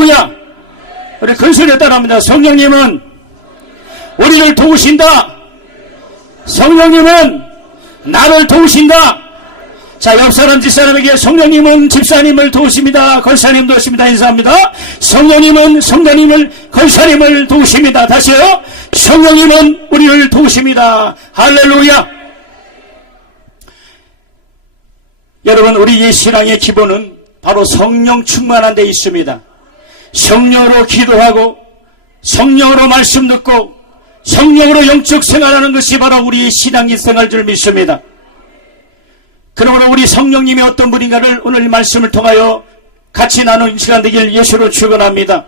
할렐루야. 우리 큰 소리에 따라합니다. 성령님은 우리를 도우신다. 성령님은 나를 도우신다. 자, 옆 사람 뒷사람에게 성령님은 집사님을 도우십니다. 권사님 도우십니다. 인사합니다. 성령님은 성도님을 권사님을 도우십니다. 다시요. 성령님은 우리를 도우십니다. 할렐루야. 여러분, 우리의 신앙의 기본은 바로 성령 충만한 데 있습니다. 성령으로 기도하고 성령으로 말씀 듣고 성령으로 영적 생활하는 것이 바로 우리의 신앙의 생활 줄 믿습니다. 그러므로 우리 성령님이 어떤 분인가를 오늘 말씀을 통하여 같이 나누는 시간 되길 예수로 축원합니다.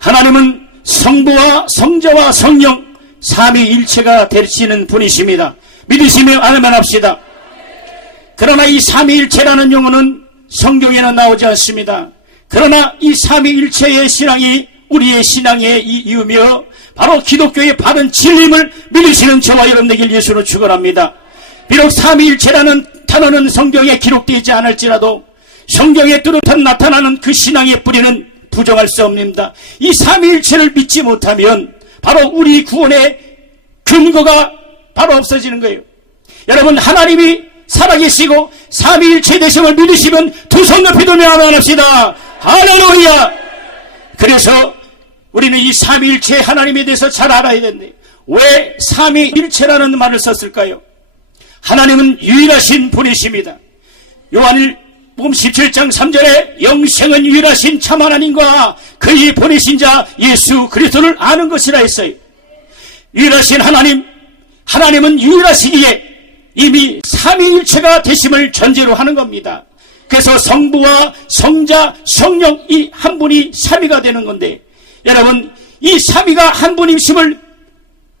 하나님은 성부와 성자와 성령 삼위일체가 되시는 분이십니다. 믿으시며 아멘 합시다. 그러나 이 삼위일체라는 용어는 성경에는 나오지 않습니다. 그러나 이 삼위일체의 신앙이 우리의 신앙의 이유며 바로 기독교의 바른 진리임을 믿으시는 저와 여러분 되길 예수로 축원합니다. 비록 삼위일체라는 단어는 성경에 기록되지 않을지라도 성경에 뚜렷한 나타나는 그 신앙의 뿌리는 부정할 수 없습니다. 이 삼위일체를 믿지 못하면 바로 우리 구원의 근거가 바로 없어지는 거예요. 여러분, 하나님이 살아계시고 삼위일체 되심을 믿으시면 두 손 높이 들며 아멘합시다. 할렐루야. 그래서 우리는 이 삼위일체 하나님에 대해서 잘 알아야 되는데 왜 삼위일체라는 말을 썼을까요? 하나님은 유일하신 분이십니다. 요한복음 17장 3절에 영생은 유일하신 참 하나님과 그의 보내신 자 예수 그리스도를 아는 것이라 했어요. 유일하신 하나님, 하나님은 유일하시기에 이미 삼위일체가 되심을 전제로 하는 겁니다. 그래서 성부와 성자, 성령 이 한 분이 삼위가 되는 건데 여러분, 이 삼위가 한 분임심을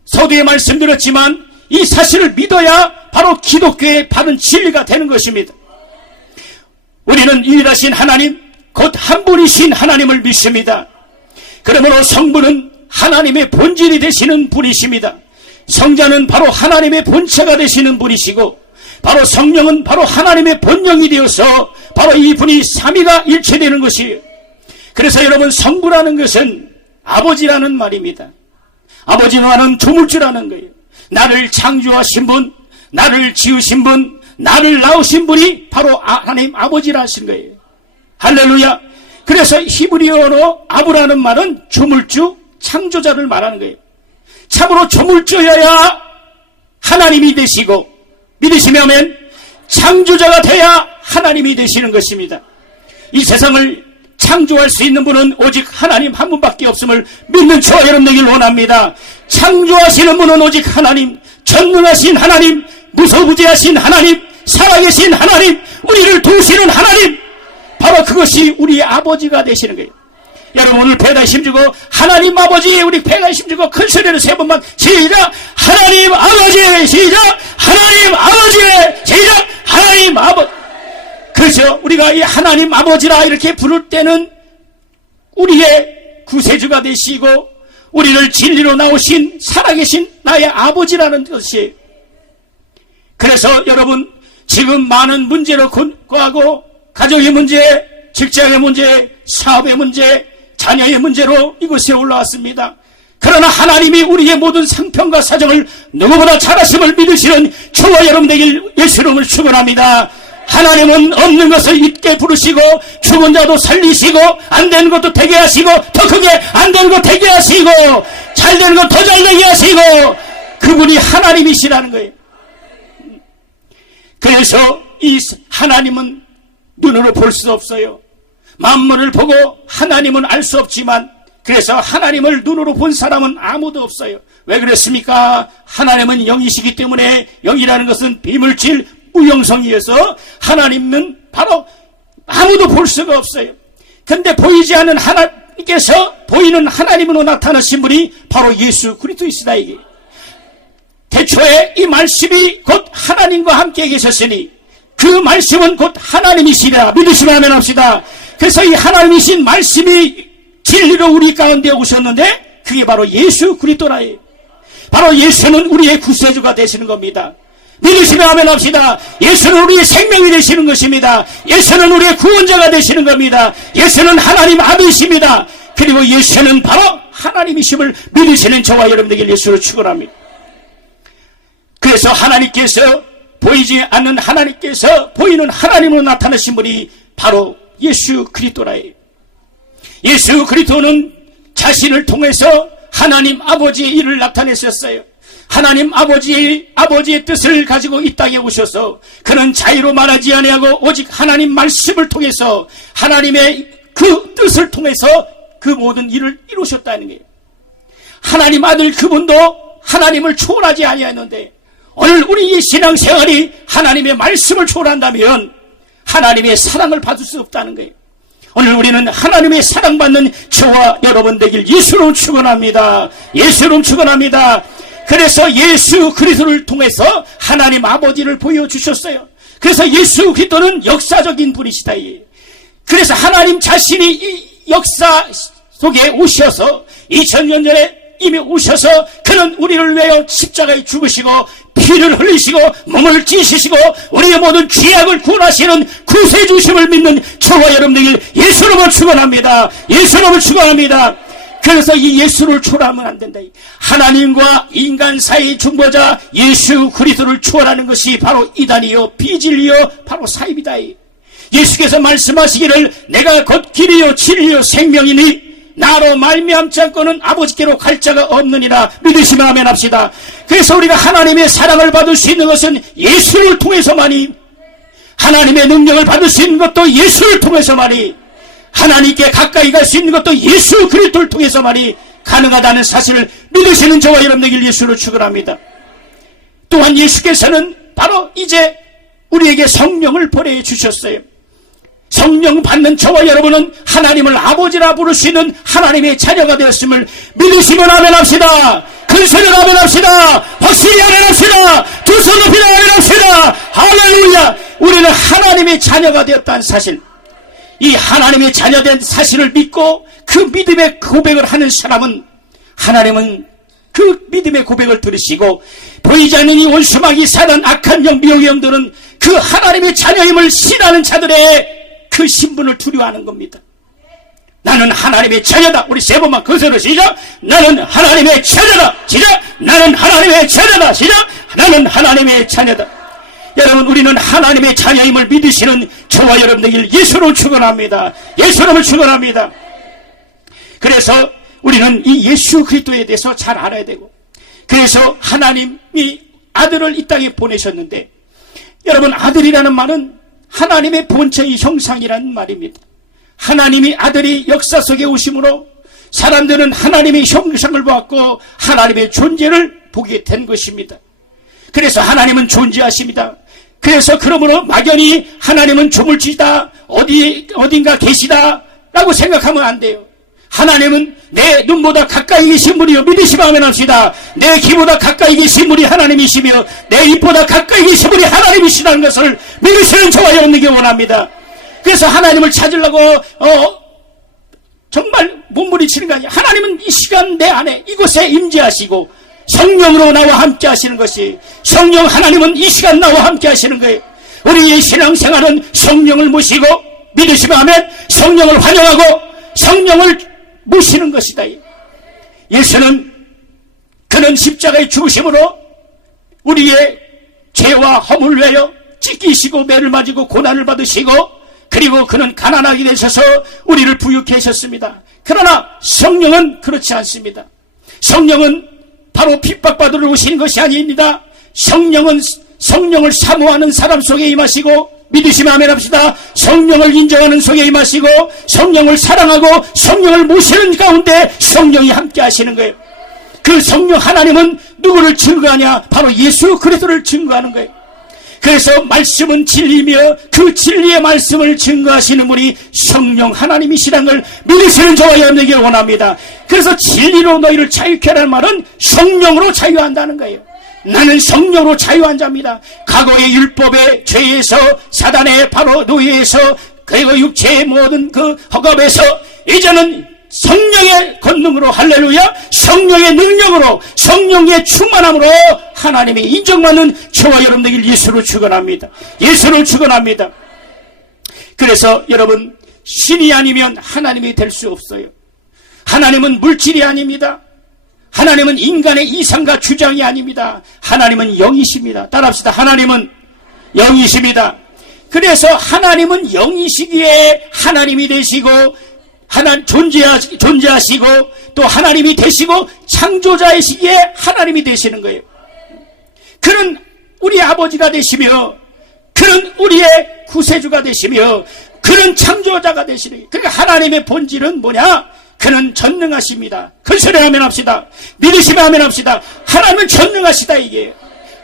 서두에 말씀드렸지만 이 사실을 믿어야 바로 기독교의 바른 진리가 되는 것입니다. 우리는 유일하신 하나님, 곧 한 분이신 하나님을 믿습니다. 그러므로 성부는 하나님의 본질이 되시는 분이십니다. 성자는 바로 하나님의 본체가 되시는 분이시고 바로 성령은 바로 하나님의 본령이 되어서 바로 이 분이 삼위가 일체되는 것이에요. 그래서 여러분, 성부라는 것은 아버지라는 말입니다. 아버지는 나는 조물주라는 거예요. 나를 창조하신 분, 나를 지으신 분, 나를 낳으신 분이 바로 하나님 아버지라 하신 거예요. 할렐루야. 그래서 히브리어로 아브라는 말은 조물주, 창조자를 말하는 거예요. 참으로 조물주여야 하나님이 되시고 믿으시면 창조자가 돼야 하나님이 되시는 것입니다. 이 세상을 창조할 수 있는 분은 오직 하나님 한 분밖에 없음을 믿는 저와 여러분 되길 원합니다. 창조하시는 분은 오직 하나님, 전능하신 하나님, 무소부재하신 하나님, 살아계신 하나님, 우리를 도우시는 하나님, 바로 그것이 우리의 아버지가 되시는 거예요. 여러분, 오늘 배가 힘주고 하나님 아버지, 우리 배가 힘주고 큰 소리로 세 번만 시작. 하나님 아버지, 시작. 하나님 아버지, 시작. 하나님 아버지. 그렇죠. 우리가 이 하나님 아버지라 이렇게 부를 때는 우리의 구세주가 되시고 우리를 진리로 나오신 살아계신 나의 아버지라는 것이에요. 그래서 여러분, 지금 많은 문제로 고하고 가정의 문제, 직장의 문제, 사업의 문제, 자녀의 문제로 이곳에 올라왔습니다. 그러나 하나님이 우리의 모든 상편과 사정을 누구보다 잘하심을 믿으시는 저와 여러분 되길 예수 이름으로 축원합니다. 하나님은 없는 것을 있게 부르시고 죽은 자도 살리시고 안 되는 것도 되게 하시고 더 크게 안 되는 것 되게 하시고 잘 되는 것 더 잘 되게 하시고 그분이 하나님이시라는 거예요. 그래서 이 하나님은 눈으로 볼 수 없어요. 만물을 보고 하나님은 알 수 없지만 그래서 하나님을 눈으로 본 사람은 아무도 없어요. 왜 그랬습니까? 하나님은 영이시기 때문에 영이라는 것은 비물질 무형성이어서 하나님은 바로 아무도 볼 수가 없어요. 근데 보이지 않는 하나님께서 보이는 하나님으로 나타나신 분이 바로 예수 그리스도이시다 이게. 태초에 이 말씀이 곧 하나님과 함께 계셨으니 그 말씀은 곧 하나님이시라 믿으시면 아멘 합시다. 그래서 이 하나님이신 말씀이 진리로 우리 가운데 오셨는데 그게 바로 예수 그리스도라예요. 바로 예수는 우리의 구세주가 되시는 겁니다. 믿으시면 아멘 합시다. 예수는 우리의 생명이 되시는 것입니다. 예수는 우리의 구원자가 되시는 겁니다. 예수는 하나님 아들이십니다. 그리고 예수는 바로 하나님이심을 믿으시는 저와 여러분들에게 예수를 축원합니다. 그래서 하나님께서 보이지 않는 하나님께서 보이는 하나님으로 나타나신 분이 바로 예수 그리스도라예요. 예수 그리스도는 자신을 통해서 하나님 아버지의 일을 나타내셨어요. 하나님 아버지의 뜻을 가지고 이 땅에 오셔서 그는 자유로 말하지 아니하고 오직 하나님 말씀을 통해서 하나님의 그 뜻을 통해서 그 모든 일을 이루셨다는 거예요. 하나님 아들 그분도 하나님을 초월하지 아니하였는데 오늘 우리의 신앙생활이 하나님의 말씀을 초월한다면 하나님의 사랑을 받을 수 없다는 거예요. 오늘 우리는 하나님의 사랑받는 저와 여러분 되길 예수로 축원합니다. 예수로 축원합니다. 그래서 예수 그리스도를 통해서 하나님 아버지를 보여주셨어요. 그래서 예수 그리스도는 역사적인 분이시다. 그래서 하나님 자신이 이 역사 속에 오셔서 2000년 전에 이미 오셔서 그는 우리를 위하여 십자가에 죽으시고 피를 흘리시고 몸을 찢으시고 우리의 모든 죄악을 구원하시는 구세주심을 믿는 저와 여러분들 예수로만 축원합니다. 예수로만 축원합니다. 그래서 이 예수를 초월하면 안 된다. 하나님과 인간 사이의 중보자 예수 그리스도를 초월하는 것이 바로 이단이요 비진리요 바로 사입이다. 예수께서 말씀하시기를 내가 곧 길이요 진리요 생명이니 나로 말미암지 않고는 아버지께로 갈 자가 없느니라. 믿으시면 아멘 합시다. 그래서 우리가 하나님의 사랑을 받을 수 있는 것은 예수를 통해서만이, 하나님의 능력을 받을 수 있는 것도 예수를 통해서만이, 하나님께 가까이 갈 수 있는 것도 예수 그리스도를 통해서만이 가능하다는 사실을 믿으시는 저와 여러분에게 예수를 축원합니다. 또한 예수께서는 바로 이제 우리에게 성령을 보내주셨어요. 성령 받는 저와 여러분은 하나님을 아버지라 부를 수 있는 하나님의 자녀가 되었음을 믿으시면 아멘 합시다. 큰소리로 아멘 합시다. 확실히 아멘 합시다. 두 손 높이 아멘 합시다. 할렐루야. 우리는 하나님의 자녀가 되었다는 사실, 이 하나님의 자녀된 사실을 믿고 그 믿음의 고백을 하는 사람은 하나님은 그 믿음의 고백을 들으시고 보이지 않는 이 원수마귀 사단 악한 영 미혹의 영들은 그 하나님의 자녀임을 신하는 자들의 그 신분을 두려워하는 겁니다. 나는 하나님의 자녀다. 우리 세 번만 거슬러 시작. 나는 하나님의 자녀다. 시작. 나는 하나님의 자녀다. 시작. 나는 하나님의 자녀다. 여러분, 우리는 하나님의 자녀임을 믿으시는 저와 여러분들 예수로 축원합니다. 예수로 축원합니다. 그래서 우리는 이 예수 그리스도에 대해서 잘 알아야 되고, 그래서 하나님이 아들을 이 땅에 보내셨는데, 여러분, 아들이라는 말은 하나님의 본체의 형상이라는 말입니다. 하나님이 아들이 역사 속에 오심으로 사람들은 하나님의 형상을 보았고 하나님의 존재를 보게 된 것입니다. 그래서 하나님은 존재하십니다. 그래서 그러므로 막연히 하나님은 조물주시다, 어딘가 계시다 라고 생각하면 안 돼요. 하나님은 내 눈보다 가까이 계신 분이요, 믿으시면 아멘 합시다. 내 귀보다 가까이 계신 분이 하나님이시며 내 입보다 가까이 계신 분이 하나님이시라는 것을 믿으시는 저와 여러분에게 원합니다. 그래서 하나님을 찾으려고 정말 몸부림치는 거 아니에요. 하나님은 이 시간 내 안에 이곳에 임재하시고 성령으로 나와 함께 하시는 것이, 성령 하나님은 이 시간 나와 함께 하시는 거예요. 우리의 신앙생활은 성령을 모시고, 믿으시면 아멘, 성령을 환영하고 성령을 모시는 것이다. 예수는 그는 십자가에 죽으심으로 우리의 죄와 허물을 위하여 찢기시고 매를 맞이고 고난을 받으시고, 그리고 그는 가난하게 되셔서 우리를 부유케 하셨습니다. 그러나 성령은 그렇지 않습니다. 성령은 바로 핍박받으러 오시는 것이 아닙니다. 성령은 성령을 사모하는 사람 속에 임하시고, 믿으시면 아멘 합시다. 성령을 인정하는 속에 임하시고 성령을 사랑하고 성령을 모시는 가운데 성령이 함께 하시는 거예요. 그 성령 하나님은 누구를 증거하냐? 바로 예수 그리스도를 증거하는 거예요. 그래서 말씀은 진리이며 그 진리의 말씀을 증거하시는 분이 성령 하나님이시라는 걸 믿으시는 저와 여러분에게 원합니다. 그래서 진리로 너희를 자유케 하라는 말은 성령으로 자유한다는 거예요. 나는 성령으로 자유한 자입니다. 과거의 율법의 죄에서, 사단의 바로 노예에서, 그리고 육체의 모든 그 허감에서 이제는 성령의 권능으로, 할렐루야, 성령의 능력으로, 성령의 충만함으로 하나님이 인정받는 저와 여러분들 예수로 축원합니다. 예수로 축원합니다. 그래서 여러분, 신이 아니면 하나님이 될 수 없어요. 하나님은 물질이 아닙니다. 하나님은 인간의 이상과 주장이 아닙니다. 하나님은 영이십니다. 따라합시다. 하나님은 영이십니다. 그래서 하나님은 영이시기에 하나님이 되시고, 존재하시고, 또 하나님이 되시고, 창조자이시기에 하나님이 되시는 거예요. 그는 우리 아버지가 되시며, 그는 우리의 구세주가 되시며, 그는 창조자가 되시는 거예요. 그러니까 하나님의 본질은 뭐냐? 그는 전능하십니다. 큰 소리 아멘 합시다. 믿으시면 아멘 합시다. 하나님은 전능하시다, 이게.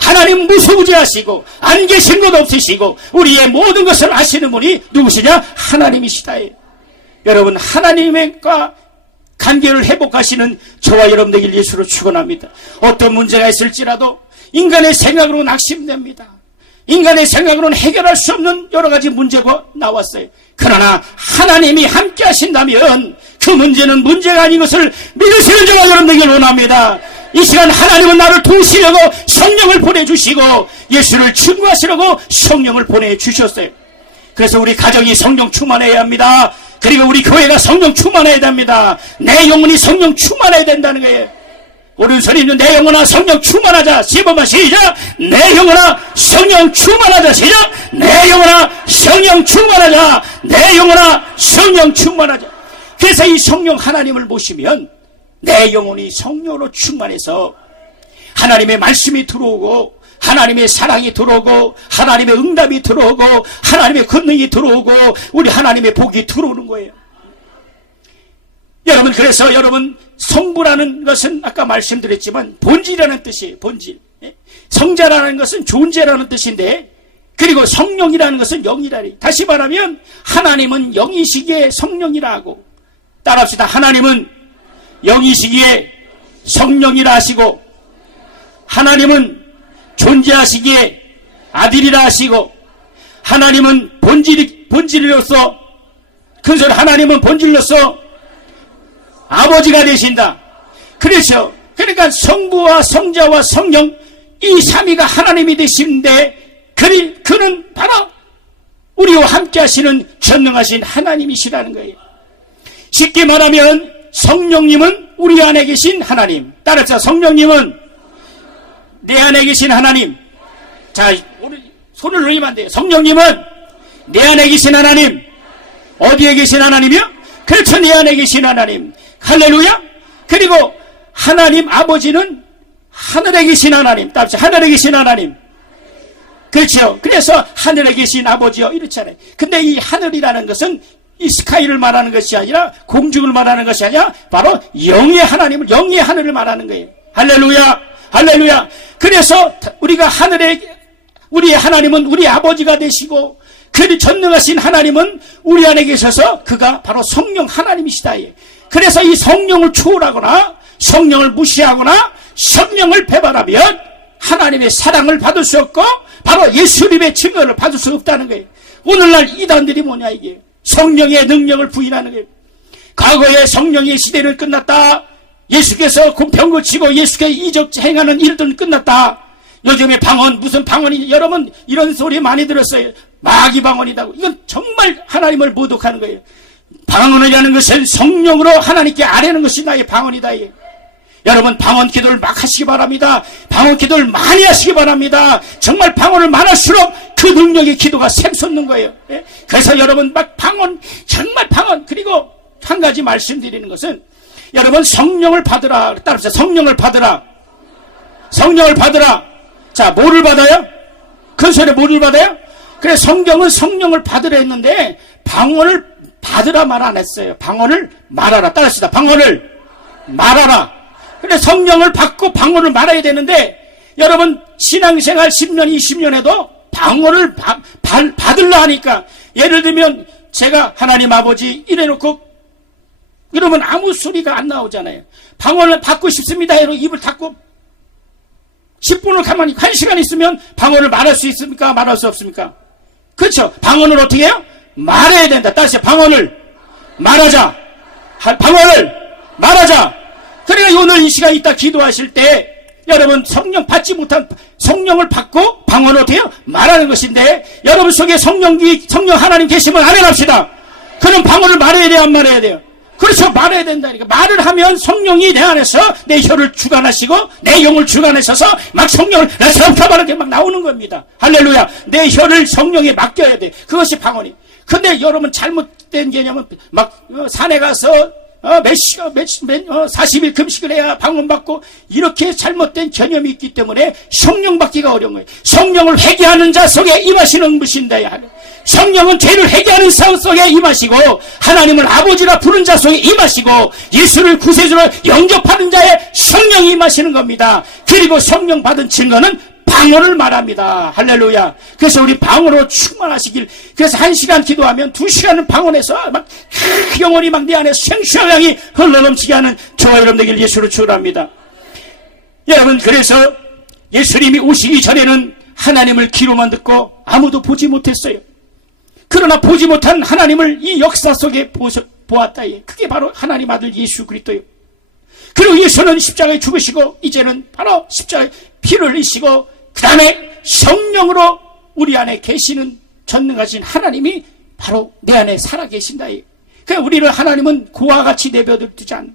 하나님 무소부재하시고 안 계신 것 없으시고 우리의 모든 것을 아시는 분이 누구시냐? 하나님이시다. 여러분, 하나님과 관계를 회복하시는 저와 여러분들 예수로 축원합니다. 어떤 문제가 있을지라도 인간의 생각으로 낙심됩니다. 인간의 생각으로는 해결할 수 없는 여러 가지 문제가 나왔어요. 그러나 하나님이 함께 하신다면 그 문제는 문제가 아닌 것을 믿으시는 저와 여러분들 원합니다. 이 시간 하나님은 나를 도우시려고 성령을 보내주시고 예수를 증거하시려고 성령을 보내주셨어요. 그래서 우리 가정이 성령 충만해야 합니다. 그리고 우리 교회가 성령 충만해야 됩니다. 내 영혼이 성령 충만해야 된다는 거예요. 오른손에 있는 내 영혼아 성령 충만하자. 10번만 시작. 내 영혼아 성령 충만하자. 시작. 내 영혼아 성령 충만하자. 내 영혼아 성령 충만하자. 그래서 이 성령 하나님을 모시면 내 영혼이 성령으로 충만해서 하나님의 말씀이 들어오고 하나님의 사랑이 들어오고 하나님의 응답이 들어오고 하나님의 권능이 들어오고 우리 하나님의 복이 들어오는 거예요. 여러분, 그래서 여러분, 성부라는 것은 아까 말씀드렸지만 본질이라는 뜻이에요. 본질. 성자라는 것은 존재라는 뜻인데, 그리고 성령이라는 것은 영이라니. 다시 말하면 하나님은 영이시기에 성령이라 하고, 따라합시다. 하나님은 영이시기에 성령이라 하시고, 하나님은 존재하시기에 아들이라 하시고, 하나님은 본질로서, 큰소리, 하나님은 본질로서 아버지가 되신다. 그렇죠. 그러니까 성부와 성자와 성령 이 삼위가 하나님이 되시는데 그는 바로 우리와 함께 하시는 전능하신 하나님이시라는 거예요. 쉽게 말하면 성령님은 우리 안에 계신 하나님. 따라서 성령님은 내 안에 계신 하나님. 자, 손을 놓으면 안 돼요. 성령님은 내 안에 계신 하나님. 어디에 계신 하나님이요? 그렇죠. 내 안에 계신 하나님. 할렐루야. 그리고 하나님 아버지는 하늘에 계신 하나님. 따라서 하늘에 계신 하나님. 그렇죠. 그래서 하늘에 계신 아버지요 이렇잖아요. 근데 이 하늘이라는 것은 이 스카이를 말하는 것이 아니라 공중을 말하는 것이 아니라 바로 영의 하나님을, 영의 하늘을 말하는 거예요. 할렐루야. 할렐루야. 그래서 우리가 우리의 하나님은 우리 아버지가 되시고 그 전능하신 하나님은 우리 안에 계셔서 그가 바로 성령 하나님이시다. 그래서 이 성령을 초월하거나 성령을 무시하거나 성령을 배반하면 하나님의 사랑을 받을 수 없고 바로 예수님의 증거를 받을 수 없다는 거예요. 오늘날 이단들이 뭐냐 이게. 성령의 능력을 부인하는 거예요. 과거에 성령의 시대는 끝났다. 예수께서 병 고치고 예수께 이적 행하는 일들은 끝났다. 요즘에 방언, 무슨 방언이, 여러분 이런 소리 많이 들었어요. 마귀 방언이라고. 이건 정말 하나님을 모독하는 거예요. 방언이라는 것은 성령으로 하나님께 아뢰는 것이 나의 방언이다. 여러분 방언 기도를 막 하시기 바랍니다. 방언 기도를 많이 하시기 바랍니다. 정말 방언을 많을수록 그 능력의 기도가 샘솟는 거예요. 그래서 여러분 막 방언, 정말 방언. 그리고 한 가지 말씀드리는 것은 여러분 성령을 받으라. 따라서 성령을 받으라. 성령을 받으라. 자, 뭐를 받아요? 큰 소리 뭐를 받아요? 그래 성경은 성령을 받으라 했는데 방언을 받으라 말 안 했어요. 방언을 말하라. 따라합시다. 방언을 말하라. 그래 성령을 받고 방언을 말해야 되는데 여러분 신앙생활 10년 20년 해도 방언을 받으려 하니까 예를 들면 제가 하나님 아버지 이래놓고 이러면 아무 소리가 안 나오잖아요. 방언을 받고 싶습니다. 이러고 입을 닫고 10분을 가만히 1시간 있으면 방언을 말할 수 있습니까? 말할 수 없습니까? 그렇죠. 방언을 어떻게 해요? 말해야 된다. 다시 방언을 말하자. 방언을 말하자. 그러니까 오늘 이 시간 이따 기도하실 때 여러분 성령 받지 못한 성령을 받고 방언을 어떻게 해요? 말하는 것인데 여러분 속에 성령 하나님 계시면 아멘 합시다. 그럼 방언을 말해야 돼요? 안 말해야 돼요? 그렇죠. 말해야 된다니까. 말을 하면 성령이 내 안에서 내 혀를 주관하시고 내 영을 주관하셔서 막 성령을 나서가바르게 막 나오는 겁니다. 할렐루야. 내 혀를 성령에 맡겨야 돼. 그것이 방언이. 근데 여러분 잘못된 개념은 막 산에 가서 40일 금식을 해야 방언 받고 이렇게 잘못된 개념이 있기 때문에 성령 받기가 어려운 거예요. 성령을 회개하는 자 속에 임하시는 분이신다. 성령은 죄를 회개하는 사 속에 임하시고 하나님을 아버지라 부른 자 속에 임하시고 예수를 구세주로 영접하는 자의 성령이 임하시는 겁니다. 그리고 성령 받은 증거는 방언을 말합니다. 할렐루야. 그래서 우리 방언으로 충만하시길. 그래서 1시간 기도하면 2시간은 방언해서 막 영혼이 막 내 안에 생수의 양이 흘러넘치게 하는 저와 여러분 되길 예수로 축원합니다. 여러분, 그래서 예수님이 오시기 전에는 하나님을 귀로만 듣고 아무도 보지 못했어요. 그러나 보지 못한 하나님을 이 역사 속에 보았다. 그게 바로 하나님 아들 예수 그리스도예요. 그리고 예수는 십자가에 죽으시고 이제는 바로 십자가에 피를 흘리시고 그 다음에 성령으로 우리 안에 계시는 전능하신 하나님이 바로 내 안에 살아계신다. 그러니까 우리를 하나님은 고와 같이 내버려두지 않는,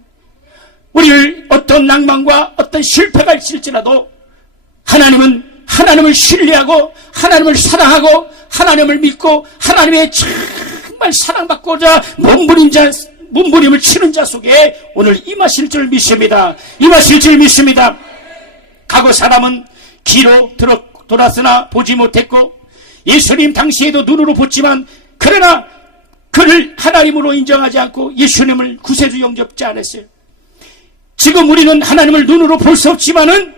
우리를 어떤 낭만과 어떤 실패가 있을지라도 하나님은 하나님을 신뢰하고 하나님을 사랑하고 하나님을 믿고 하나님의 정말 사랑받고자 몸부림을 치는 자 속에 오늘 임하실 줄 믿습니다. 임하실 줄 믿습니다. 과거 사람은 귀로 돌았으나 보지 못했고 예수님 당시에도 눈으로 봤지만 그러나 그를 하나님으로 인정하지 않고 예수님을 구세주 영접지 않았어요. 지금 우리는 하나님을 눈으로 볼 수 없지만은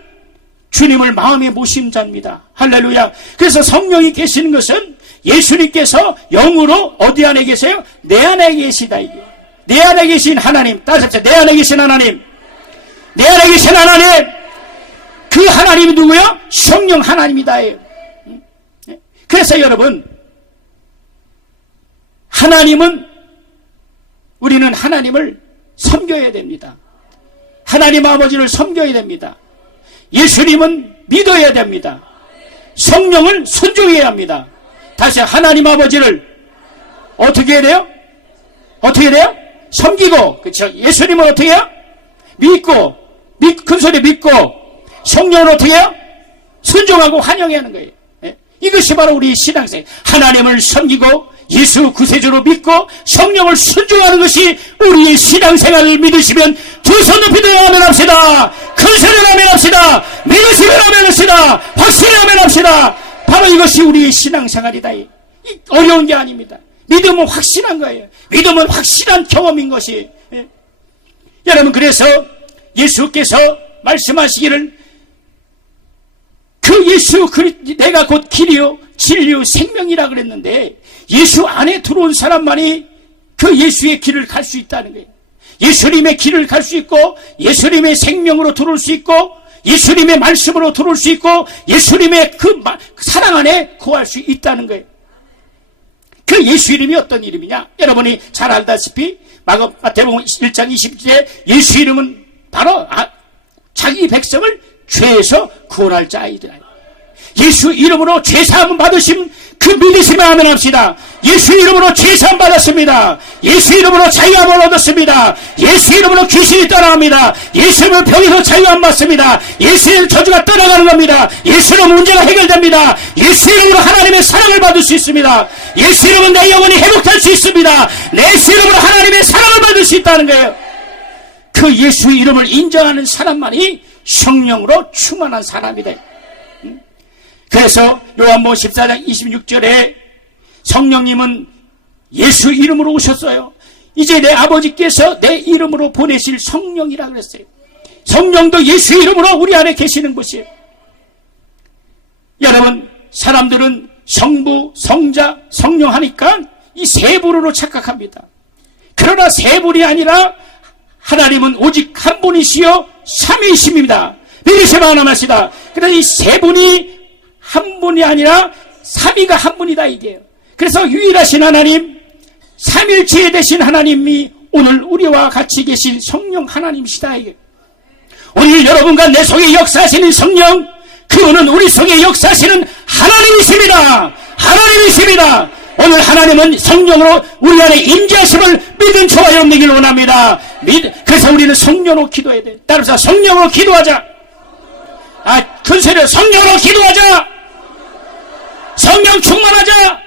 주님을 마음에 모신 자입니다. 할렐루야. 그래서 성령이 계시는 것은 예수님께서 영으로 어디 안에 계세요? 내 안에 계시다. 이게 내 안에 계신 하나님. 따라서 내 안에 계신 하나님. 내 안에 계신 하나님. 그 하나님이 누구요? 성령 하나님이다. 그래서 여러분, 우리는 하나님을 섬겨야 됩니다. 하나님 아버지를 섬겨야 됩니다. 예수님은 믿어야 됩니다. 성령을 순종해야 합니다. 다시 하나님 아버지를 어떻게 해야 돼요? 어떻게 해야 돼요? 섬기고, 그렇죠? 예수님은 어떻게 해요? 믿고, 큰 소리 믿고, 성령을 어떻게 해요? 순종하고 환영해야 하는 거예요. 이것이 바로 우리 신앙생. 하나님을 섬기고 예수 구세주로 믿고 성령을 순종하는 것이 우리의 신앙생활을 믿으시면 두 손 높이 들어 아멘 합시다. 큰 소리로 아멘 합시다. 믿으시면 아멘 합시다. 확실히 아멘 합시다. 바로 이것이 우리의 신앙생활이다. 어려운 게 아닙니다. 믿음은 확신한 거예요. 믿음은 확실한 경험인 것이. 여러분, 그래서 예수께서 말씀하시기를 그 예수 내가 곧 길이요 진리요 생명이라 그랬는데 예수 안에 들어온 사람만이 그 예수의 길을 갈 수 있다는 거예요. 예수님의 길을 갈 수 있고 예수님의 생명으로 들어올 수 있고 예수님의 말씀으로 들어올 수 있고 예수님의 그 사랑 안에 거할 수 있다는 거예요. 그 예수 이름이 어떤 이름이냐? 여러분이 잘 알다시피 마태복음 1장 20절에 예수 이름은 바로 자기 백성을 죄에서 구원할 자이다. 예수 이름으로 죄사함 받으심 그 믿으시면 아멘 합시다. 예수 이름으로 죄사함 받았습니다. 예수 이름으로 자유함을 얻었습니다. 예수 이름으로 귀신이 떠나갑니다. 예수 이름으로 병에서 자유 안 받습니다. 예수 이름으로 저주가 떠나가는 겁니다. 예수 이름으로 문제가 해결됩니다. 예수 이름으로 하나님의 사랑을 받을 수 있습니다. 예수 이름으로 내 영혼이 회복될 수 있습니다. 예수 이름으로 하나님의 사랑을 받을 수 있다는 거예요. 그 예수 이름을 인정하는 사람만이 성령으로 충만한 사람이다. 그래서 요한복음 14장 26절에 성령님은 예수 이름으로 오셨어요. 이제 내 아버지께서 내 이름으로 보내실 성령이라 그랬어요. 성령도 예수 이름으로 우리 안에 계시는 것이에요. 여러분, 사람들은 성부, 성자, 성령 하니까 이 세 분으로 착각합니다. 그러나 세 분이 아니라 하나님은 오직 한 분이시요 삼위이십니다. 믿으시면 하나 마시다. 그래서 이 세 분이 한 분이 아니라 삼위가 한 분이다 이게요. 그래서 유일하신 하나님, 삼일체에 되신 하나님이 오늘 우리와 같이 계신 성령 하나님이시다. 오늘 여러분과 내 속에 역사하시는 성령, 그분은 우리 속에 역사하시는 하나님이십니다. 하나님이십니다. 오늘 하나님은 성령으로 우리 안에 임재하심을 믿은 저와 여러분 되기를 원합니다. 그래서 우리는 성령으로 기도해야 돼. 따라서 성령으로 기도하자. 큰 소리로 성령으로 기도하자. 성령 충만하자.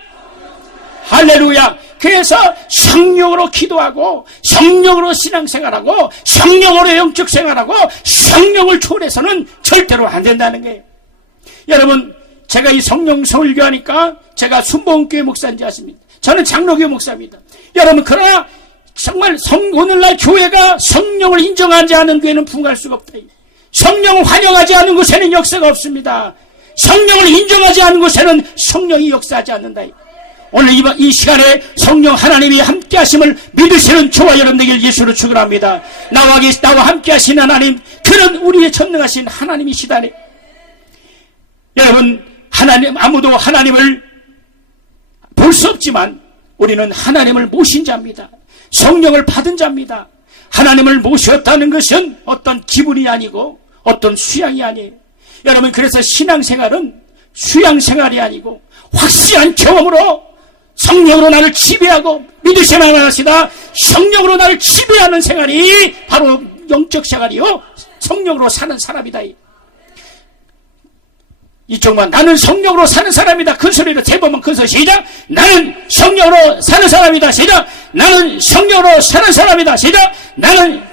할렐루야. 그래서 성령으로 기도하고 성령으로 신앙생활하고 성령으로 영적생활하고 성령을 초월해서는 절대로 안 된다는 거예요. 여러분, 제가 이 성령 설교하니까 제가 순복음교회 목사인지 아십니까? 저는 장로교회 목사입니다. 여러분, 그러나 정말 오늘날 교회가 성령을 인정하지 않은 교회는 부흥할 수가 없다. 성령을 환영하지 않은 곳에는 역사가 없습니다. 성령을 인정하지 않은 곳에는 성령이 역사하지 않는다. 오늘 이 시간에 성령 하나님이 함께 하심을 믿으시는 저와 여러분 되길 예수로 축원합니다. 나와 함께 하신 하나님, 그는 우리의 전능하신 하나님이시다네. 여러분, 하나님, 아무도 하나님을 볼 수 없지만 우리는 하나님을 모신 자입니다. 성령을 받은 자입니다. 하나님을 모셨다는 것은 어떤 기분이 아니고 어떤 수양이 아니에요. 여러분, 그래서 신앙생활은 수양생활이 아니고 확실한 경험으로 성령으로 나를 지배하고 믿으시면 하시다. 성령으로 나를 지배하는 생활이 바로 영적 생활이요, 성령으로 사는 사람이다. 이쪽만 나는 성령으로 사는 사람이다. 큰 소리로 세 번만 큰 소리 시작. 나는 성령으로 사는 사람이다. 시작. 나는 성령으로 사는 사람이다. 시작. 나는,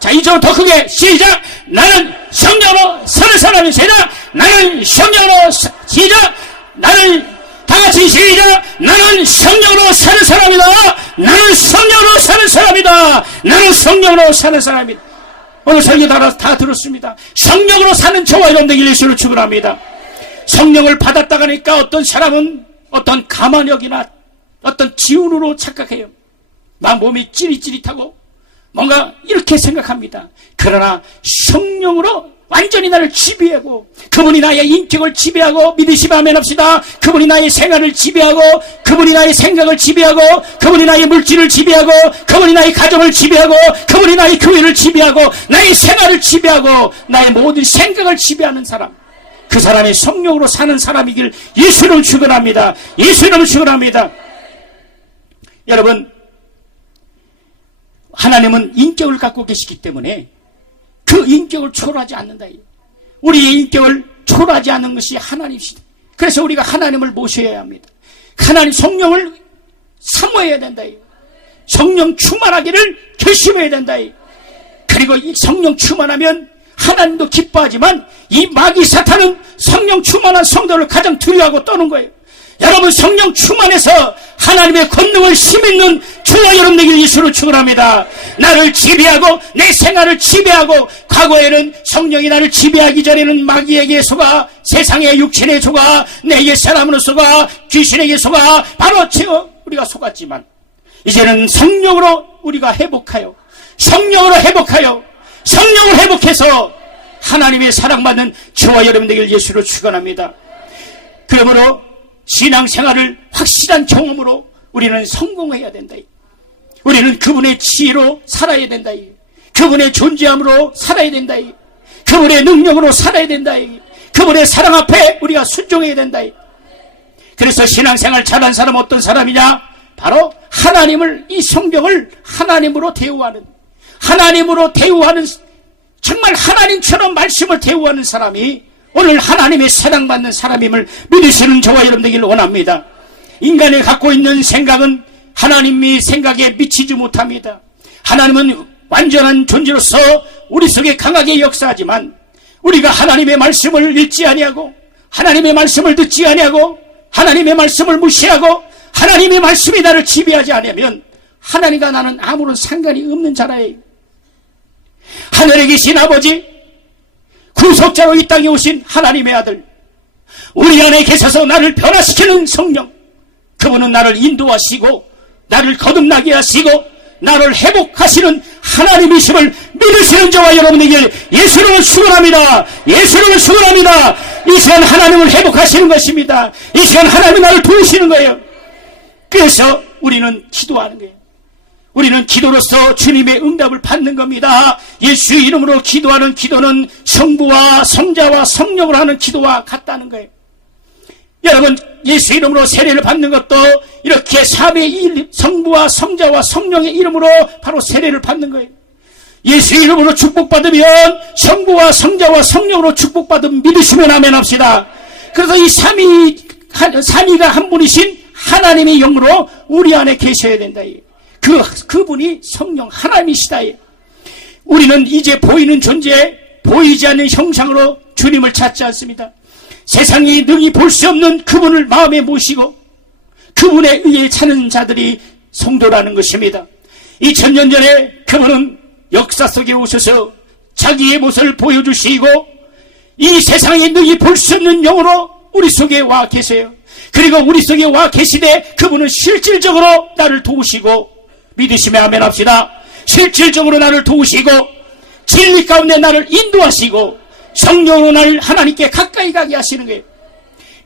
자, 이쪽으로 더 크게 시작. 나는 성령으로 사는 사람이다. 시작. 나는 성령으로 시작. 나는 다같이 시작. 나는 성령으로 사는 사람이다. 나는 성령으로 사는 사람이다. 나는 성령으로 사는 사람이다. 오늘 설교 다 들었습니다. 성령으로 사는 저와 여러분들 예수를 축원합니다. 성령을 받았다가 하니까 어떤 사람은 어떤 가만역이나 어떤 기운으로 착각해요. 막 몸이 찌릿찌릿하고 뭔가 이렇게 생각합니다. 그러나 성령으로 완전히 나를 지배하고 그분이 나의 인격을 지배하고 믿으시면 아멘 합시다. 그분이 나의 생활을 지배하고 그분이 나의 생각을 지배하고 그분이 나의 물질을 지배하고 그분이 나의 가정을 지배하고 그분이 나의 교회를 지배하고 나의 생활을 지배하고 나의 모든 생각을 지배하는 사람, 그 사람이 성령으로 사는 사람이길 예수를 축원합니다. 예수를 축원합니다. 여러분, 하나님은 인격을 갖고 계시기 때문에 그 인격을 초월하지 않는다. 우리의 인격을 초월하지 않는 것이 하나님이시다. 그래서 우리가 하나님을 모셔야 합니다. 하나님 성령을 사모해야 된다. 성령 충만하기를 결심해야 된다. 그리고 이 성령 충만하면 하나님도 기뻐하지만 이 마귀 사탄은 성령 충만한 성도를 가장 두려워하고 떠는 거예요. 여러분, 성령 충만해서 하나님의 권능을 힘있는 저와 여러분에게 예수를 축원합니다. 나를 지배하고 내 생활을 지배하고, 과거에는 성령이 나를 지배하기 전에는 마귀에게 속아, 세상의 육신에 속아, 내 옛사람으로 속아, 귀신에게 속아, 바로 우리가 속았지만 이제는 성령으로 우리가 회복하여, 성령으로 회복하여, 성령을 회복해서 하나님의 사랑받는 저와 여러분에게 예수를 축원합니다. 그러므로 신앙생활을 확실한 경험으로 우리는 성공해야 된다. 우리는 그분의 지혜로 살아야 된다. 그분의 존재함으로 살아야 된다. 그분의 능력으로 살아야 된다. 그분의 사랑 앞에 우리가 순종해야 된다. 그래서 신앙생활 잘한 사람은 어떤 사람이냐? 바로 하나님을, 이 성경을 하나님으로 대우하는, 정말 하나님처럼 말씀을 대우하는 사람이 오늘 하나님의 사랑받는 사람임을 믿으시는 저와 여러분 되기를 원합니다. 인간이 갖고 있는 생각은 하나님의 생각에 미치지 못합니다. 하나님은 완전한 존재로서 우리 속에 강하게 역사하지만 우리가 하나님의 말씀을 읽지 아니하고 하나님의 말씀을 듣지 아니하고 하나님의 말씀을 무시하고 하나님의 말씀이 나를 지배하지 않으면 하나님과 나는 아무런 상관이 없는 자라예요. 하늘에 계신 아버지, 구속자로 이 땅에 오신 하나님의 아들, 우리 안에 계셔서 나를 변화시키는 성령, 그분은 나를 인도하시고 나를 거듭나게 하시고 나를 회복하시는 하나님이심을 믿으시는 저와 여러분에게 예수님을 축원합니다. 예수님을 축원합니다. 이 시간 하나님을 회복하시는 것입니다. 이 시간 하나님이 나를 도우시는 거예요. 그래서 우리는 기도하는 거예요. 우리는 기도로서 주님의 응답을 받는 겁니다. 예수 이름으로 기도하는 기도는 성부와 성자와 성령으로 하는 기도와 같다는 거예요. 여러분, 예수 이름으로 세례를 받는 것도 이렇게 삼위일 성부와 성자와 성령의 이름으로 바로 세례를 받는 거예요. 예수 이름으로 축복받으면 성부와 성자와 성령으로 축복받으면 믿으시면 아멘 합시다. 그래서 이 삼위가 한 분이신 하나님의 영으로 우리 안에 계셔야 된다. 그분이 성령 하나님이시다. 우리는 이제 보이는 존재, 보이지 않는 형상으로 주님을 찾지 않습니다. 세상이 능히 볼 수 없는 그분을 마음에 모시고 그분에 의해 찾는 자들이 성도라는 것입니다. 2000년 전에 그분은 역사 속에 오셔서 자기의 모습을 보여주시고 이 세상이 능히 볼 수 없는 영으로 우리 속에 와 계세요. 그리고 우리 속에 와 계시되 그분은 실질적으로 나를 도우시고, 믿으시면 아멘 합시다. 실질적으로 나를 도우시고 진리 가운데 나를 인도하시고 성령으로 나를 하나님께 가까이 가게 하시는 거예요.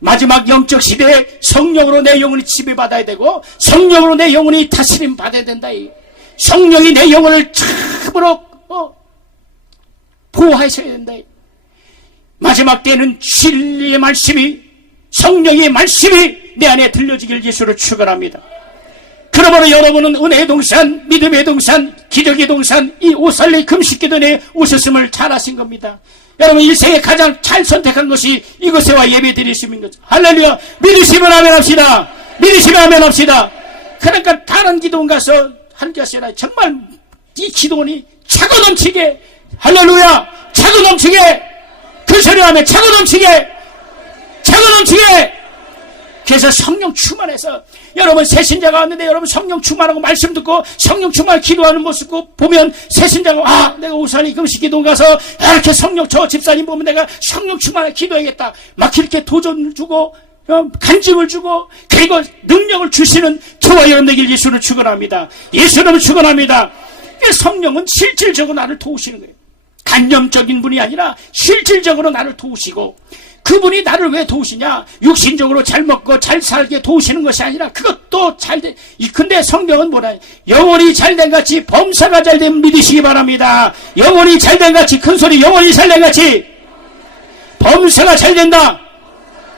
마지막 영적 시대에 성령으로 내 영혼이 지배받아야 되고 성령으로 내 영혼이 다스림 받아야 된다. 성령이 내 영혼을 참으로 보호하셔야 된다. 마지막 때는 진리의 말씀이, 성령의 말씀이 내 안에 들려지길 예수로 축원합니다. 그러므로 여러분은 은혜의 동산, 믿음의 동산, 기적의 동산, 이 오살리 금식기도에 오셨음을 잘 아신 겁니다. 여러분, 일생에 가장 잘 선택한 것이 이곳에 와 예배 드리시는 거죠. 할렐루야. 믿으시면 아멘 합시다. 믿으시면 아멘 합시다. 그러니까 다른 기도원 가서 하나님께서 정말 이 기도원이 차고 넘치게, 할렐루야, 차고 넘치게, 그 소리 하면 차고 넘치게, 차고 넘치게. 그래서 성령 충만해서 여러분 새신자가 왔는데 여러분 성령 충만하고 말씀 듣고 성령 충만 기도하는 모습 보면 새신자가 내가 우산이 금식 기도 가서 이렇게 성령, 저 집사님 보면 내가 성령 충만하게 기도해야겠다 막 이렇게 도전을 주고 간증을 주고 그리고 능력을 주시는 저와 여러분 되길 예수는 축원합니다. 예수는 축원합니다. 성령은 실질적으로 나를 도우시는 거예요. 간념적인 분이 아니라 실질적으로 나를 도우시고, 그분이 나를 왜 도우시냐? 육신적으로 잘 먹고 잘 살게 도우시는 것이 아니라 그것도 잘 돼. 근데 성경은 뭐라? 영혼이 잘된 같이 범사가 잘되면 믿으시기 바랍니다. 영혼이 잘된 같이, 큰 소리, 영혼이 잘된 같이 범사가 잘된다.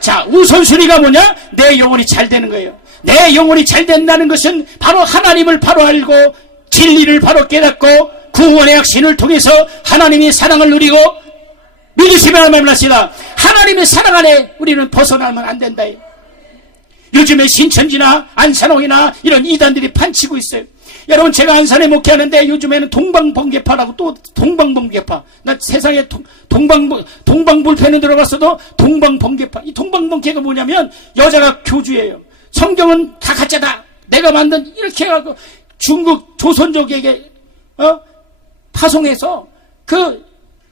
자, 우선순위가 뭐냐? 내 영혼이 잘되는 거예요. 내 영혼이 잘된다는 것은 바로 하나님을 바로 알고 진리를 바로 깨닫고 구원의 확신을 통해서 하나님의 사랑을 누리고, 믿으시면 아멘 합시다. 하나님의 사랑 안에 우리는 벗어나면 안 된다. 요즘에 신천지나 안산홍이나 이런 이단들이 판치고 있어요. 여러분, 제가 안산에 목회하는데 요즘에는 동방번개파라고, 또 동방번개파. 나 세상에 동방불패는 들어갔어도 동방번개파. 이 동방번개가 뭐냐면 여자가 교주예요. 성경은 다 가짜다. 내가 만든, 이렇게 해가지고 중국 조선족에게 파송해서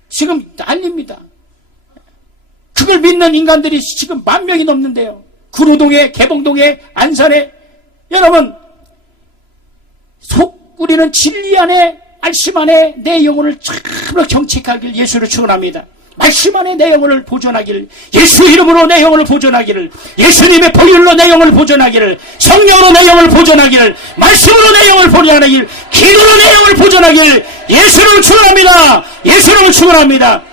지금 난립니다. 그걸 믿는 인간들이 지금 10,000명이 넘는데요. 구로동에, 개봉동에, 안산에. 여러분, 우리는 진리 안에, 말씀 안에 내 영혼을 참으로 경책하길 예수를 축원합니다. 말씀 안에 내 영혼을 보존하기를, 예수 이름으로 내 영혼을 보존하기를, 예수님의 보혈로 내 영혼을 보존하기를, 성령으로 내 영혼을 보존하기를, 말씀으로 내 영혼을 보존하기를, 기도로 내 영혼을 보존하기를 예수를 축원합니다. 예수를 축원합니다.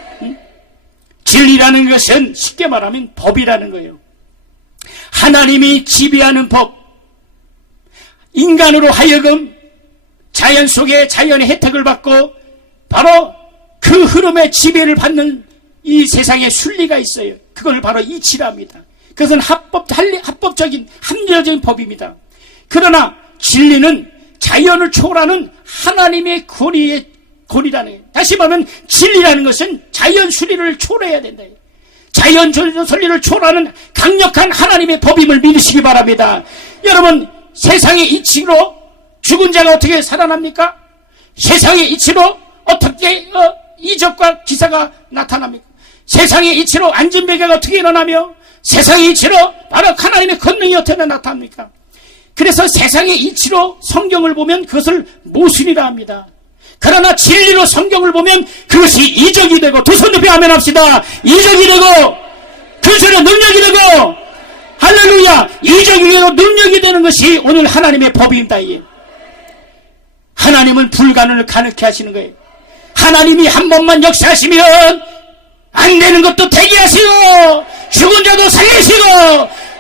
진리라는 것은 쉽게 말하면 법이라는 거예요. 하나님이 지배하는 법. 인간으로 하여금 자연 속에 자연의 혜택을 받고 바로 그 흐름의 지배를 받는 이 세상에 순리가 있어요. 그걸 바로 이치라 합니다. 그것은 합법적인 합리적인 법입니다. 그러나 진리는 자연을 초월하는 하나님의 권위라는 거예요. 다시 말하면 진리라는 것은 자연 순리를 초월해야 된다. 자연 순리를 초월하는 강력한 하나님의 법임을 믿으시기 바랍니다. 여러분, 세상의 이치로 죽은 자가 어떻게 살아납니까? 세상의 이치로 어떻게 이적과 기사가 나타납니까? 세상의 이치로 안진뱅이가 어떻게 일어나며 세상의 이치로 바로 하나님의 권능이 어떻게 나타납니까? 그래서 세상의 이치로 성경을 보면 그것을 모순이라 합니다. 그러나 진리로 성경을 보면 그것이 이적이 되고, 두 손 높이 아멘 합시다. 이적이 되고 그 소리가 능력이 되고, 할렐루야, 이적이 되고 능력이 되는 것이 오늘 하나님의 법입니다. 하나님은 불가능을 가능케 하시는 거예요. 하나님이 한 번만 역사하시면 안 되는 것도 되게 하시고, 죽은 자도 살리시고,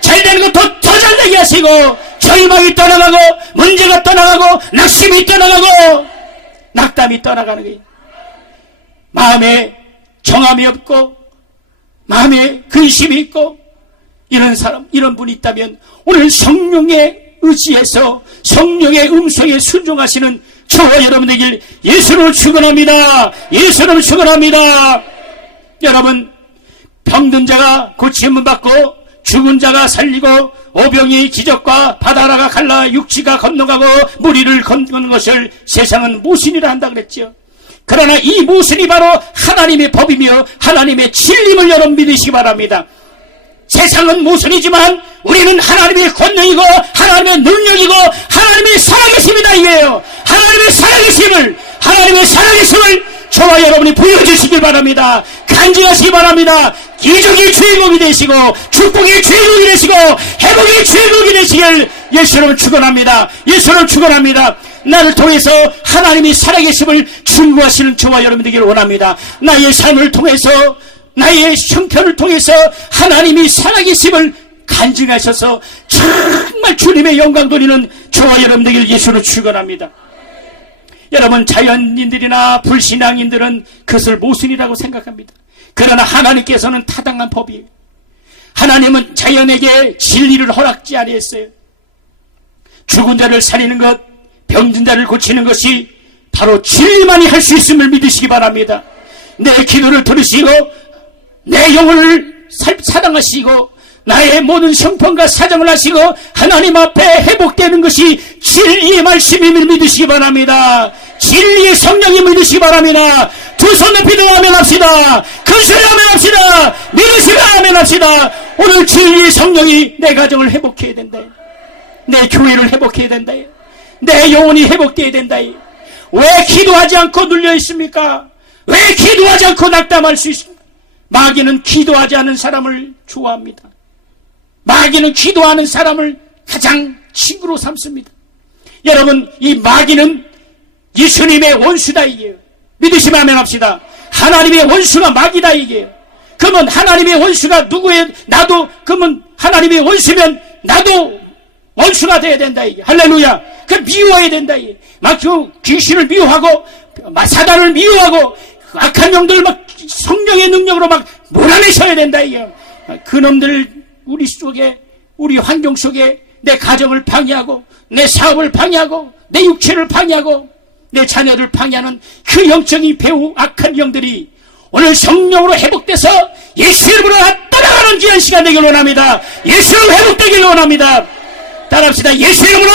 잘 되는 것도 더 잘 되게 하시고, 절망이 떠나가고, 문제가 떠나가고, 낙심이 떠나가고, 낙담이 떠나가는 거예요. 마음에 정함이 없고, 마음에 근심이 있고, 이런 사람, 이런 분이 있다면 오늘 성령의 의지에서 성령의 음성에 순종하시는 저와 여러분에게 예수를 축원합니다. 예수를 축원합니다. 여러분, 병든 자가 고침을 받고 죽은 자가 살리고 오병이 기적과 바다라가 갈라 육지가 건너가고 무리를 건너는 것을 세상은 모순이라 한다 그랬죠. 그러나 이 모순이 바로 하나님의 법이며 하나님의 진리임을 여러분 믿으시기 바랍니다. 세상은 모순이지만 우리는 하나님의 권능이고 하나님의 능력이고 하나님의 살아계심이다 이게요. 하나님의 살아계심을 저와 여러분이 보여주시길 바랍니다. 간증하시기 바랍니다. 기적의 주인공이 되시고 축복의 주인공이 되시고 회복의 주인공이 되시길 예수를 축원합니다. 예수를 축원합니다. 나를 통해서 하나님이 살아계심을 증거하시는 저와 여러분 되기를 원합니다. 나의 삶을 통해서, 나의 형편을 통해서 하나님이 살아계심을 간증하셔서 정말 주님의 영광 돌리는 저와 여러분 되기를 예수로 축원합니다. 여러분, 자연인들이나 불신앙인들은 그것을 모순이라고 생각합니다. 그러나 하나님께서는 타당한 법이에요. 하나님은 자연에게 진리를 허락지 아니했어요. 죽은 자를 살리는 것, 병든 자를 고치는 것이 바로 진리만이 할 수 있음을 믿으시기 바랍니다. 내 기도를 들으시고 내 영혼을 사랑하시고 나의 모든 형편과 사정을 하시고 하나님 앞에 회복되는 것이 진리의 말씀임을 믿으시기 바랍니다. 진리의 성령임을 믿으시기 바랍니다. 두 손 높이 들어 아멘합시다. 큰 소리 아멘합시다. 믿으시면 아멘합시다. 오늘 진리의 성령이 내 가정을 회복해야 된다. 내 교회를 회복해야 된다. 내 영혼이 회복되어야 된다. 왜 기도하지 않고 눌려 있습니까? 왜 기도하지 않고 낙담할 수 있습니까? 마귀는 기도하지 않은 사람을 좋아합니다. 마귀는 기도하는 사람을 가장 친구로 삼습니다. 여러분, 이 마귀는 예수님의 원수다 이게요. 믿으시면 아멘합시다. 하나님의 원수가 마귀다 이게요. 그러면 하나님의 원수가 누구예요? 나도, 그러면 하나님의 원수면 나도 원수가 돼야 된다 이게. 할렐루야. 그 미워해야 된다 이게. 막 귀신을 미워하고 사단을 미워하고 악한 영들을 막 성령의 능력으로 막 몰아내셔야 된다 이게. 그놈들 우리 속에, 우리 환경 속에 내 가정을 방해하고 내 사업을 방해하고 내 육체를 방해하고 내 자녀를 방해하는 그 영적인 배후 악한 영들이 오늘 성령으로 회복돼서 예수 이름으로 떠나가는 귀한 시간 되길 원합니다. 예수 이름으로 회복되길 원합니다. 따라합시다. 예수 이름으로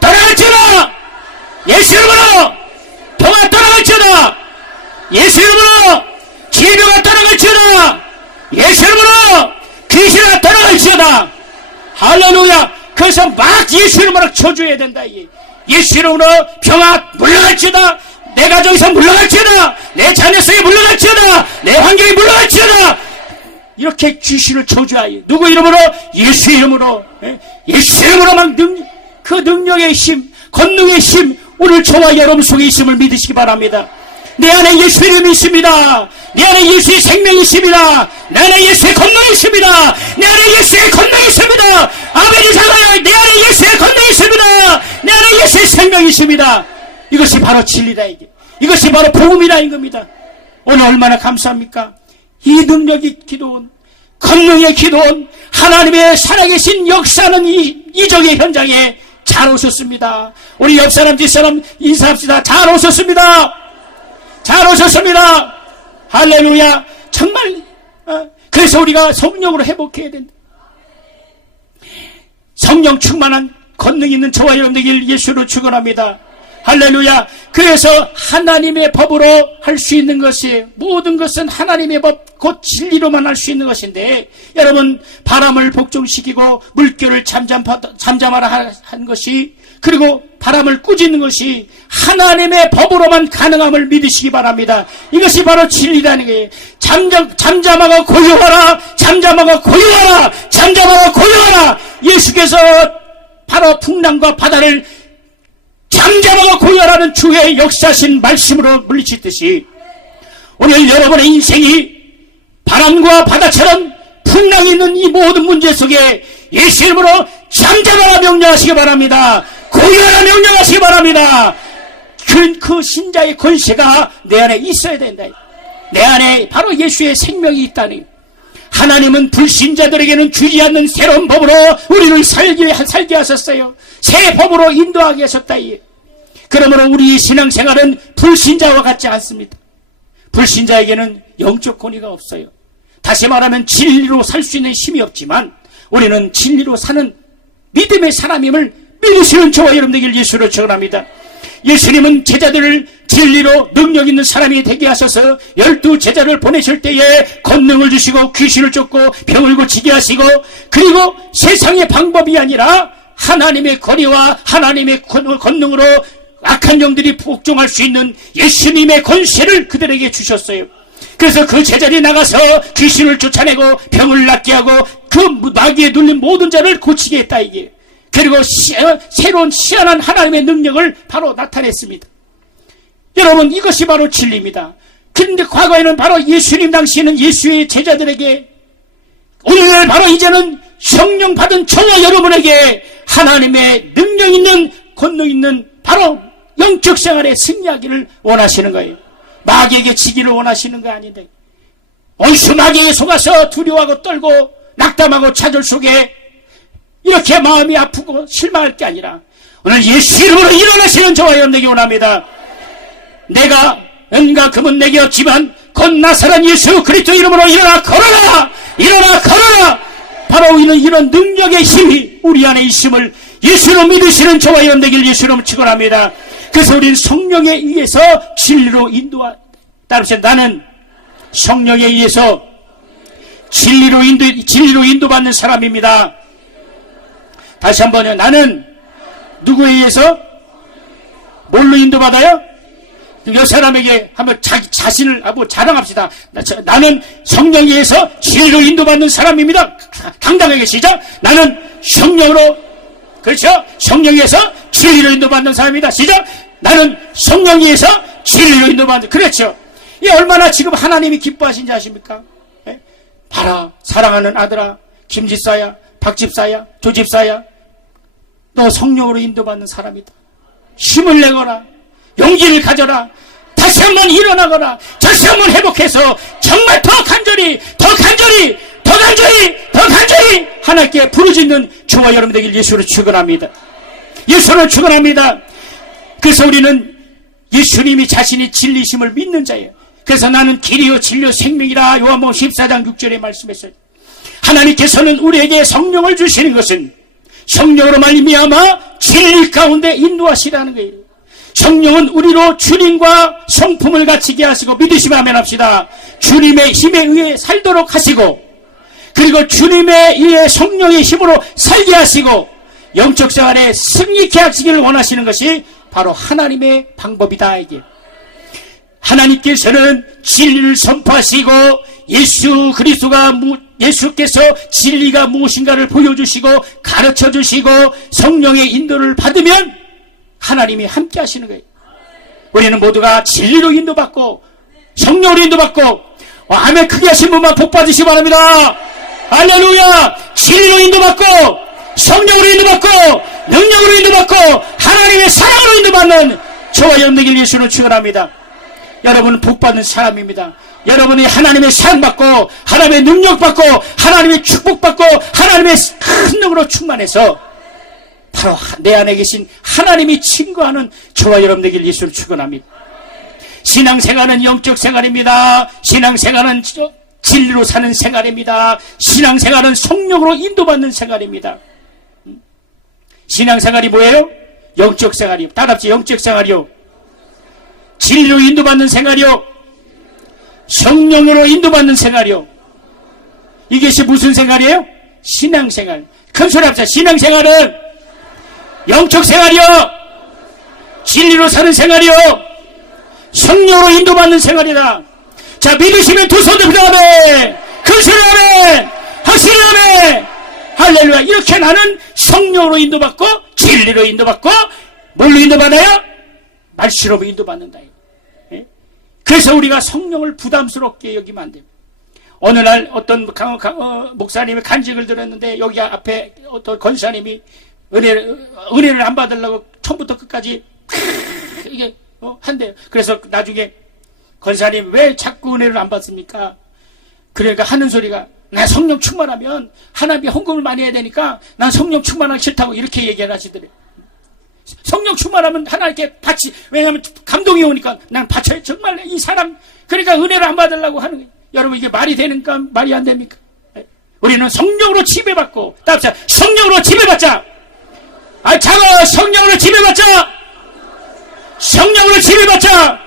떠나갈지어다. 예수 이름으로 병아 떠나갈지어다. 예수 이름으로 질병아 떠나갈지어다. 예수 이름으로 귀신아 떠나갈지어다. 할렐루야. 그래서 막 예수 이름으로 쳐줘야 된다. 예수 이름으로 병아 물러갈지어다. 내 가정에서 물러갈지어다. 내 자녀 속에 물러갈지어다. 내 환경에 물러갈지어다. 이렇게 귀신을 쳐줘야 해. 누구 이름으로? 예수 이름으로. 예수 이름으로 막 그 능력의 힘, 권능의 힘, 오늘 저와 여러분 속에 있음을 믿으시기 바랍니다. 내 안에 예수 이름이 있습니다. 내 안에 예수의 생명이 있습니다. 내 안에 예수의 권능이 있습니다. 내 안에 예수의 권능이 있습니다. 아버지 사랑하여 내 안에 예수의 권능이 있습니다. 내 안에 예수의 생명이 있습니다. 이것이 바로 진리다 이게. 이것이 바로 복음이다 이겁니다. 오늘 얼마나 감사합니까? 이 능력이 기도원, 권능의 기도원, 하나님의 살아계신 역사는 이 이적의 현장에 잘 오셨습니다. 우리 옆사람 뒷사람 인사합시다. 잘 오셨습니다. 잘 오셨습니다. 할렐루야. 정말 그래서 우리가 성령으로 회복해야 된다. 성령 충만한 권능 있는 저와 여러분들 예수로 축원합니다. 할렐루야. 그래서 하나님의 법으로 할 수 있는 것이, 모든 것은 하나님의 법, 곧 진리로만 할 수 있는 것인데, 여러분, 바람을 복종시키고 물결을 잠잠하라 한 것이, 그리고 바람을 꾸짖는 것이 하나님의 법으로만 가능함을 믿으시기 바랍니다. 이것이 바로 진리라는 거예요. 잠잠하고 고요하라. 잠잠하고 고요하라. 잠잠하고 고요하라. 예수께서 바로 풍랑과 바다를 잠잠 잠잠하고 고열하는 주의 역사신 말씀으로 물리치듯이 오늘 여러분의 인생이 바람과 바다처럼 풍랑이 있는 이 모든 문제 속에 예수 이름으로 잠잠하라 명령하시기 바랍니다. 고열하라 명령하시기 바랍니다. 그 신자의 권세가 내 안에 있어야 된다. 내 안에 바로 예수의 생명이 있다니. 하나님은 불신자들에게는 주지 않는 새로운 법으로 우리를 살게 하셨어요. 새 법으로 인도하게 하셨다. 그러므로 우리 신앙생활은 불신자와 같지 않습니다. 불신자에게는 영적 권위가 없어요. 다시 말하면 진리로 살 수 있는 힘이 없지만 우리는 진리로 사는 믿음의 사람임을 믿으시는 저와 여러분 되길 예수로 축원합니다. 예수님은 제자들을 진리로 능력 있는 사람이 되게 하셔서 12 제자를 보내실 때에 권능을 주시고 귀신을 쫓고 병을 고치게 하시고, 그리고 세상의 방법이 아니라 하나님의 권위와 하나님의 권능으로 악한 영들이 복종할 수 있는 예수님의 권세를 그들에게 주셨어요. 그래서 그 제자들이 나가서 귀신을 쫓아내고 병을 낫게 하고 그 마귀에 눌린 모든 자를 고치게 했다 이게. 그리고 새로운 희한한 하나님의 능력을 바로 나타냈습니다. 여러분, 이것이 바로 진리입니다. 그런데 과거에는 바로 예수님 당시에는 예수의 제자들에게, 오늘날 바로 이제는 성령 받은 저와 여러분에게 하나님의 능력 있는 권능 있는 바로 영적 생활에 승리하기를 원하시는 거예요. 마귀에게 지기를 원하시는 거 아닌데, 원수 마귀에 속아서 두려워하고 떨고 낙담하고 차절 속에 이렇게 마음이 아프고 실망할 게 아니라 오늘 예수 이름으로 일어나시는 저와 여러분에게 원합니다. 내가 은과 금은 내게 없지만 곧 나사렛 예수 그리스도 이름으로 일어나 걸어라, 일어나 걸어라. 바로 이런 능력의 힘이 우리 안에 있음을 예수로 믿으시는 저와 여러분에게 예수로 축원합니다. 그래서 우리는 성령에 의해서 진리로 따르세요. 나는 성령에 의해서 진리로 인도받는 사람입니다. 다시 한번요. 나는 누구에 의해서? 뭘로 인도받아요? 이 사람에게 한번 자기 자신을 한번 자랑합시다. 나는 성령에 의해서 진리로 인도받는 사람입니다. 당당하게 시작. 나는 성령으로, 그렇죠? 성령에 의해서 진리로 인도받는 사람입니다. 시작. 나는 성령에 의해서 진리로 인도받는, 그렇죠? 이 얼마나 지금 하나님이 기뻐하신지 아십니까? 예? 봐라, 사랑하는 아들아, 김집사야, 박집사야, 조집사야, 너 성령으로 인도받는 사람이다. 힘을 내거라, 용기를 가져라, 다시 한번 일어나거라, 다시 한번 회복해서 정말 더 간절히 하나님께 부르짖는 저와 여러분 되길 예수로 축원합니다. 예수로 축원합니다. 그래서 우리는 예수님이 자신이 진리심을 믿는 자예요. 그래서 나는 길이요 진리요 생명이라 요한복음 14장 6절에 말씀했어요. 하나님께서는 우리에게 성령을 주시는 것은 성령으로 말미암아 진리 가운데 인도하시라는 거예요. 성령은 우리로 주님과 성품을 갖추게 하시고, 믿으시면 아멘 합시다. 주님의 힘에 의해 살도록 하시고, 그리고 주님에 의해 성령의 힘으로 살게 하시고 영적 생활에 승리케 하시기를 원하시는 것이 바로 하나님의 방법이다. 이게 하나님께서는 진리를 선포하시고 예수께서 진리가 무엇인가를 보여주시고 가르쳐주시고 성령의 인도를 받으면 하나님이 함께 하시는 거예요. 우리는 모두가 진리로 인도받고 성령으로 인도받고, 아멘 크게 하신 분만 복 받으시기 바랍니다. 할렐루야. 진리로 인도받고 성령으로 인도받고 능력으로 인도받고 하나님의 사랑으로 인도받는 저와 여러분에게 예수를 축원합니다. 여러분은 복받는 사람입니다. 여러분이 하나님의 사랑받고 하나님의 능력받고 하나님의 축복받고 하나님의 큰 능으로 충만해서 바로 내 안에 계신 하나님이 친구하는 저와 여러분에게 예수를 축원합니다. 신앙생활은 영적 생활입니다. 신앙생활은 진리로 사는 생활입니다. 신앙생활은 성령으로 인도받는 생활입니다. 신앙생활이 뭐예요? 영적 생활이요. 따라합시다. 영적 생활이요. 진리로 인도받는 생활이요. 성령으로 인도받는 생활이요. 이것이 무슨 생활이에요? 신앙생활. 큰 소리 합시다. 신앙생활은 영적 생활이요. 진리로 사는 생활이요. 성령으로 인도받는 생활이다. 자, 믿으시면 두 손 들고 아멘. 큰 소리 아멘. 확실히 아멘. 할렐루야. 이렇게 나는 성령으로 인도받고 진리로 인도받고 뭘로 인도받아요? 말씀으로 인도받는다. 예? 그래서 우리가 성령을 부담스럽게 여기면 안 돼요. 어느 날 어떤 목사님의 간증을 들었는데 여기 앞에 어떤 권사님이 은혜를 안 받으려고 처음부터 끝까지 이게 한대요. 그래서 나중에 권사님 왜 자꾸 은혜를 안 받습니까? 그러니까 하는 소리가 나 성령 충만하면 하나님이 헌금을 많이 해야 되니까 난 성령 충만하기 싫다고 이렇게 얘기를 하시더래요. 성령 충만하면 하나님께 바치, 왜냐하면 감동이 오니까 난 바쳐요. 정말 이 사람 그러니까 은혜를 안 받으려고 하는 거예요. 여러분 이게 말이 되니까 말이 안 됩니까? 우리는 성령으로 지배받고 따라서 성령으로 지배받자. 장어 성령으로 지배받자. 성령으로 지배받자.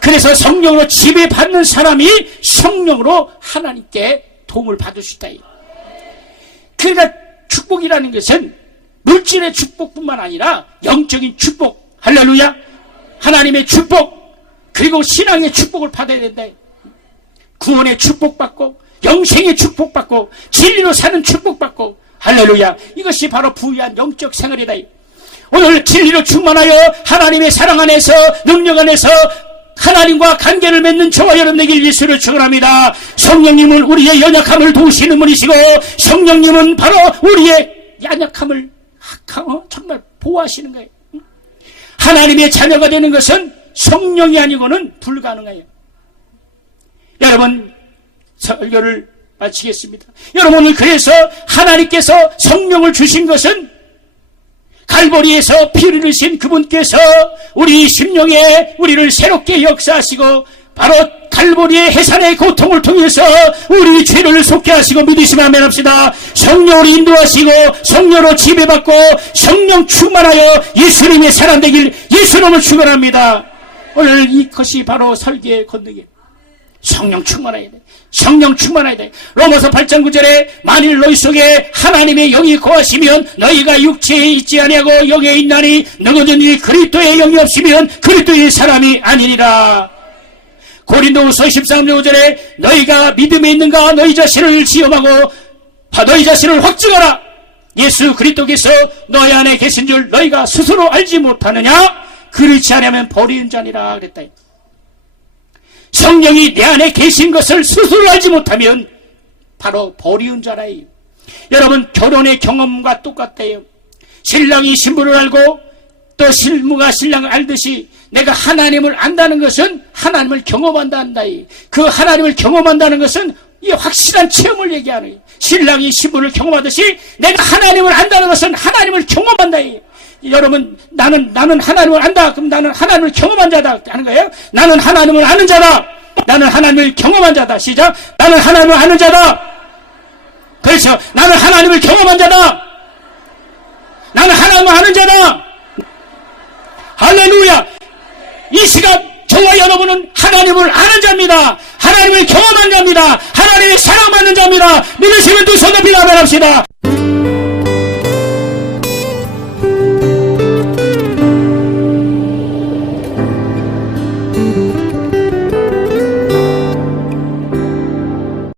그래서 성령으로 지배받는 사람이 성령으로 하나님께 도움을 받을 수 있다. 그러니까 축복이라는 것은 물질의 축복뿐만 아니라 영적인 축복, 할렐루야, 하나님의 축복, 그리고 신앙의 축복을 받아야 된다. 구원의 축복받고 영생의 축복받고 진리로 사는 축복받고, 할렐루야, 이것이 바로 부유한 영적 생활이다. 오늘 진리로 충만하여 하나님의 사랑 안에서 능력 안에서 하나님과 관계를 맺는 저와 여러분에게 예수를 축원합니다. 성령님은 우리의 연약함을 도우시는 분이시고 성령님은 바로 우리의 연약함을 정말 보호하시는 거예요. 하나님의 자녀가 되는 것은 성령이 아니고는 불가능해요. 여러분, 설교를 마치겠습니다. 여러분을 그래서 하나님께서 성령을 주신 것은 갈보리에서 피를 흘리신 그분께서 우리 심령에 우리를 새롭게 역사하시고 바로 갈보리의 해산의 고통을 통해서 우리 죄를 속게 하시고 믿으시면 아멘 합시다. 성령으로 인도하시고 성령으로 지배받고 성령 충만하여 예수님의 사람 되길 예수님을 축원합니다. 오늘 이것이 바로 설교의 권능이에요. 성령 충만해야 돼. 성령 충만해야 돼. 로마서 8장 9절에 만일 너희 속에 하나님의 영이 거하시면 너희가 육체에 있지 아니하고 영에 있나니 너희들이 그리스도의 영이 없으면 그리스도의 사람이 아니니라. 고린도후서 13장 5절에 너희가 믿음에 있는가 너희 자신을 시험하고 너희 자신을 확증하라. 예수 그리스도께서 너희 안에 계신 줄 너희가 스스로 알지 못하느냐? 그렇지 않으면 버리는 자니라 그랬다. 성령이 내 안에 계신 것을 스스로 알지 못하면 바로 버리운 자라예요. 여러분, 결혼의 경험과 똑같대요. 신랑이 신부를 알고 또 신부가 신랑을 알듯이 내가 하나님을 안다는 것은 하나님을 경험한다. 그 하나님을 경험한다는 것은 이 확실한 체험을 얘기하는 거예요. 신랑이 신부를 경험하듯이 내가 하나님을 안다는 것은 하나님을 경험한다. 여러분, 나는 하나님을 안다. 그럼 나는 하나님을 경험한 자다 하는 거예요. 나는 하나님을 아는 자다. 나는 하나님을 경험한 자다. 시작. 나는 하나님을 아는 자다. 그렇죠. 나는 하나님을 경험한 자다. 나는 하나님을 아는 자다. 할렐루야. 이 시간 저와 여러분은 하나님을 아는 자입니다. 하나님을 경험한 자입니다. 하나님의 사랑받는 자입니다. 믿으시면 두 손 높이 나아갑시다.